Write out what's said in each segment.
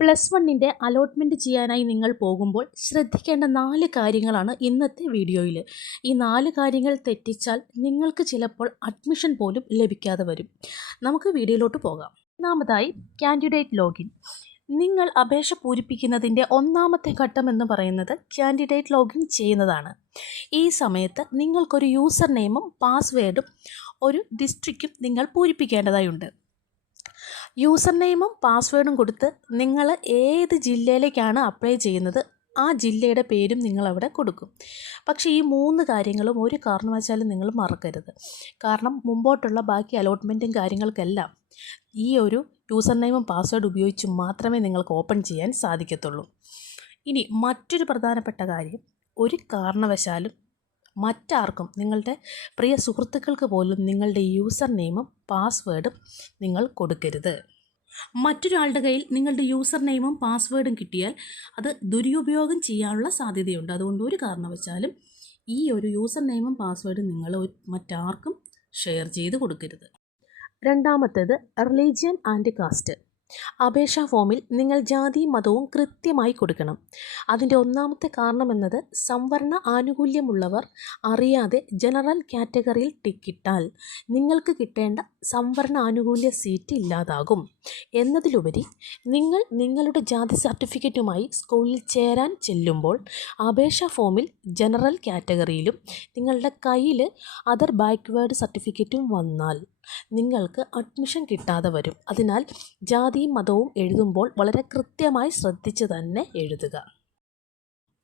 Plus വണ്ണിൻ്റെ allotment ചെയ്യാനായി നിങ്ങൾ പോകുമ്പോൾ ശ്രദ്ധിക്കേണ്ട 4 കാര്യങ്ങളാണ് ഇന്നത്തെ വീഡിയോയിൽ. ഈ 4 കാര്യങ്ങൾ തെറ്റിച്ചാൽ നിങ്ങൾക്ക് ചിലപ്പോൾ അഡ്മിഷൻ പോലും ലഭിക്കാതെ വരും. നമുക്ക് വീഡിയോയിലോട്ട് പോകാം. ഒന്നാമതായി കാൻഡിഡേറ്റ് ലോഗിൻ. നിങ്ങൾ അപേക്ഷ പൂരിപ്പിക്കുന്നതിൻ്റെ ഒന്നാമത്തെ ഘട്ടം എന്ന് പറയുന്നത് കാൻഡിഡേറ്റ് ലോഗിൻ ചെയ്യുന്നതാണ്. ഈ സമയത്ത് നിങ്ങൾക്കൊരു യൂസർ നെയിമും പാസ്വേഡും ഒരു ഡിസ്ട്രിക്റ്റും നിങ്ങൾ പൂരിപ്പിക്കേണ്ടതായുണ്ട്. യൂസർ നെയിമും പാസ്വേഡും കൊടുത്ത് നിങ്ങൾ ഏത് ജില്ലയിലേക്കാണ് അപ്ലൈ ചെയ്യുന്നത് ആ ജില്ലയുടെ പേരും നിങ്ങളവിടെ കൊടുക്കും. പക്ഷേ ഈ 3 കാര്യങ്ങളും ഒരു കാരണവശാലും നിങ്ങൾ മറക്കരുത്. കാരണം മുമ്പോട്ടുള്ള ബാക്കി അലോട്ട്മെൻറ്റും കാര്യങ്ങൾക്കെല്ലാം ഈ ഒരു യൂസർ നെയിമും പാസ്വേഡ് ഉപയോഗിച്ച് മാത്രമേ നിങ്ങൾക്ക് ഓപ്പൺ ചെയ്യാൻ സാധിക്കത്തുള്ളൂ. ഇനി മറ്റൊരു പ്രധാനപ്പെട്ട കാര്യം, ഒരു കാരണവശാലും മറ്റാർക്കും, നിങ്ങളുടെ പ്രിയ സുഹൃത്തുക്കൾക്ക് പോലും നിങ്ങളുടെ യൂസർ നെയിമും പാസ്വേഡും നിങ്ങൾ കൊടുക്കരുത്. മറ്റൊരാളുടെ കയ്യിൽ നിങ്ങളുടെ യൂസർ നെയിമും പാസ്വേഡും കിട്ടിയാൽ അത് ദുരുപയോഗം ചെയ്യാനുള്ള സാധ്യതയുണ്ട്. അതുകൊണ്ട് ഒരു കാരണവശാലും ഈ ഒരു യൂസർ നെയിമും പാസ്വേഡും നിങ്ങൾ മറ്റാർക്കും ഷെയർ ചെയ്ത് കൊടുക്കരുത്. രണ്ടാമത്തേത് റിലീജിയൻ ആൻഡ് കാസ്റ്റ്. അപേക്ഷാ ഫോമിൽ നിങ്ങൾ ജാതിയും മതവും കൃത്യമായി കൊടുക്കണം. അതിൻ്റെ ഒന്നാമത്തെ കാരണം എന്നത് സംവരണ ആനുകൂല്യമുള്ളവർ അറിയാതെ ജനറൽ കാറ്റഗറിയിൽ ടിക്കിട്ടാൽ നിങ്ങൾക്ക് കിട്ടേണ്ട സംവരണ ആനുകൂല്യ സീറ്റ് ഇല്ലാതാകും എന്നതിലുപരി നിങ്ങൾ നിങ്ങളുടെ ജാതി സർട്ടിഫിക്കറ്റുമായി സ്കൂളിൽ ചേരാൻ ചെല്ലുമ്പോൾ അപേക്ഷാ ഫോമിൽ ജനറൽ കാറ്റഗറിയിലും നിങ്ങളുടെ കയ്യിൽ അതർ ബാക്ക്വേർഡ് സർട്ടിഫിക്കറ്റും വന്നാൽ നിങ്ങൾക്ക് അഡ്മിഷൻ കിട്ടാതെ വരും. അതിനാൽ ജാതിയും മതവും എഴുതുമ്പോൾ വളരെ കൃത്യമായി ശ്രദ്ധിച്ച് തന്നെ എഴുതുക.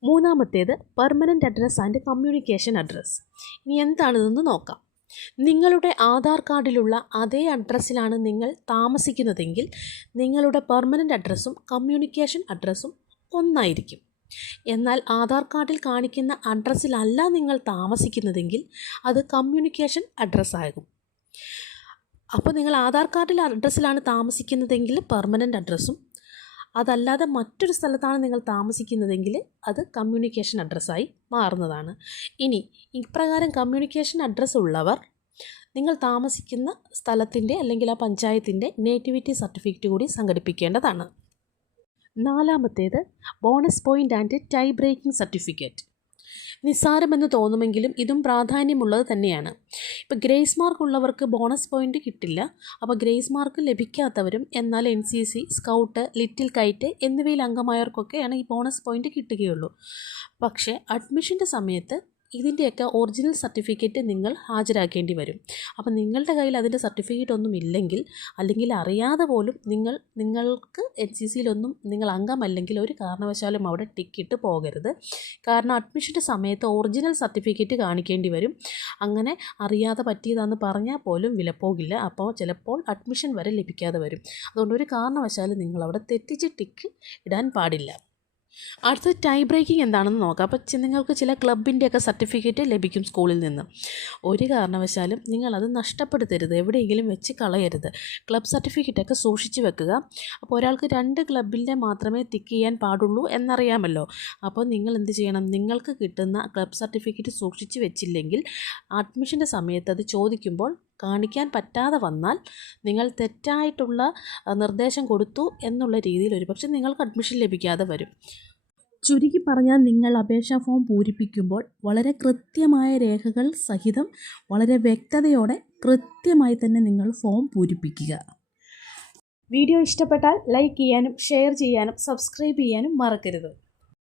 മൂന്നാമത്തേത് permanent address and communication address. ഇനി എന്താണിതെന്ന് നോക്കാം. നിങ്ങളുടെ ആധാർ കാർഡിലുള്ള അതേ അഡ്രസ്സിലാണ് നിങ്ങൾ താമസിക്കുന്നതെങ്കിൽ നിങ്ങളുടെ പെർമനൻ്റ് അഡ്രസ്സും കമ്മ്യൂണിക്കേഷൻ അഡ്രസ്സും ഒന്നായിരിക്കും. എന്നാൽ ആധാർ കാർഡിൽ കാണിക്കുന്ന അഡ്രസ്സിലല്ല നിങ്ങൾ താമസിക്കുന്നതെങ്കിൽ അത് കമ്മ്യൂണിക്കേഷൻ അഡ്രസ്സാകും. അപ്പോൾ നിങ്ങൾ ആധാർ കാർഡിൽ അഡ്രസ്സിലാണ് താമസിക്കുന്നതെങ്കിൽ പെർമനൻ്റ് അഡ്രസ്സും, അതല്ലാതെ മറ്റൊരു സ്ഥലത്താണ് നിങ്ങൾ താമസിക്കുന്നതെങ്കിൽ അത് കമ്മ്യൂണിക്കേഷൻ അഡ്രസ്സായി മാറുന്നതാണ്. ഇനി ഇപ്രകാരം കമ്മ്യൂണിക്കേഷൻ അഡ്രസ്സ് ഉള്ളവർ നിങ്ങൾ താമസിക്കുന്ന സ്ഥലത്തിൻ്റെ അല്ലെങ്കിൽ ആ പഞ്ചായത്തിൻ്റെ നേറ്റിവിറ്റി സർട്ടിഫിക്കറ്റ് കൂടി സംഘടിപ്പിക്കേണ്ടതാണ്. നാലാമത്തേത് bonus point and tie breaking certificate. നിസ്സാരമെന്ന് തോന്നുമെങ്കിലും ഇതും പ്രാധാന്യമുള്ളത് തന്നെയാണ്. ഇപ്പോൾ ഗ്രേസ് മാർക്ക് ഉള്ളവർക്ക് ബോണസ് പോയിൻ്റ് കിട്ടില്ല. അപ്പോൾ ഗ്രേസ് മാർക്ക് ലഭിക്കാത്തവരും എന്നാൽ NCC, സ്കൗട്ട്, ലിറ്റിൽ കൈറ്റ് എന്നിവയിൽ അംഗമായവർക്കൊക്കെയാണ് ഈ ബോണസ് പോയിൻ്റ് കിട്ടുകയുള്ളൂ. പക്ഷേ അഡ്മിഷൻ്റെ സമയത്ത് ഇതിൻ്റെയൊക്കെ ഒറിജിനൽ സർട്ടിഫിക്കറ്റ് നിങ്ങൾ ഹാജരാക്കേണ്ടി വരും. അപ്പോൾ നിങ്ങളുടെ കയ്യിൽ അതിൻ്റെ സർട്ടിഫിക്കറ്റ് ഒന്നും ഇല്ലെങ്കിൽ, അല്ലെങ്കിൽ അറിയാതെ പോലും നിങ്ങൾക്ക് NCCയിലൊന്നും നിങ്ങൾ അംഗമല്ലെങ്കിൽ ഒരു കാരണവശാലും അവിടെ ടിക്കറ്റ് പോകരുത്. കാരണം അഡ്മിഷൻ്റെ സമയത്ത് ഒറിജിനൽ സർട്ടിഫിക്കറ്റ് കാണിക്കേണ്ടി വരും. അങ്ങനെ അറിയാതെ പറ്റിയതാണെന്ന് പറഞ്ഞാൽ പോലും വിലപ്പോകില്ല. അപ്പോൾ ചിലപ്പോൾ അഡ്മിഷൻ വരെ ലഭിക്കാതെ വരും. അതുകൊണ്ട് ഒരു കാരണവശാലും നിങ്ങളവിടെ തെറ്റിച്ച് ടിക്ക് ഇടാൻ പാടില്ല. അടുത്തത് ടൈ ബ്രേക്കിംഗ് എന്താണെന്ന് നോക്കാം. അപ്പോൾ നിങ്ങൾക്ക് ചില ക്ലബിൻ്റെയൊക്കെ സർട്ടിഫിക്കറ്റ് ലഭിക്കും സ്കൂളിൽ നിന്ന്. ഒരു കാരണവശാലും നിങ്ങളത് നഷ്ടപ്പെടുത്തരുത്, എവിടെയെങ്കിലും വെച്ച് കളയരുത്. ക്ലബ് സർട്ടിഫിക്കറ്റൊക്കെ സൂക്ഷിച്ച് വെക്കുക. അപ്പോൾ ഒരാൾക്ക് 2 ക്ലബിൻ്റെ മാത്രമേ ടിക്ക് ചെയ്യാൻ പാടുള്ളൂ എന്നറിയാമല്ലോ. അപ്പോൾ നിങ്ങൾ എന്ത് ചെയ്യണം, നിങ്ങൾക്ക് കിട്ടുന്ന ക്ലബ് സർട്ടിഫിക്കറ്റ് സൂക്ഷിച്ച് വെച്ചില്ലെങ്കിൽ അഡ്മിഷൻ്റെ സമയത്ത് അത് ചോദിക്കുമ്പോൾ കാണിക്കാൻ പറ്റാതെ വന്നാൽ നിങ്ങൾ തെറ്റായിട്ടുള്ള നിർദ്ദേശം കൊടുത്തു എന്നുള്ള രീതിയിൽ ഒരുപക്ഷെ നിങ്ങൾക്ക് അഡ്മിഷൻ ലഭിക്കാതെ വരും. ചുരുക്കി പറഞ്ഞാൽ നിങ്ങൾ അപേക്ഷാ ഫോം പൂരിപ്പിക്കുമ്പോൾ വളരെ കൃത്യമായ രേഖകൾ സഹിതം വളരെ വ്യക്തതയോടെ കൃത്യമായി തന്നെ നിങ്ങൾ ഫോം പൂരിപ്പിക്കുക. വീഡിയോ ഇഷ്ടപ്പെട്ടാൽ ലൈക്ക് ചെയ്യാനും ഷെയർ ചെയ്യാനും സബ്സ്ക്രൈബ് ചെയ്യാനും മറക്കരുത്.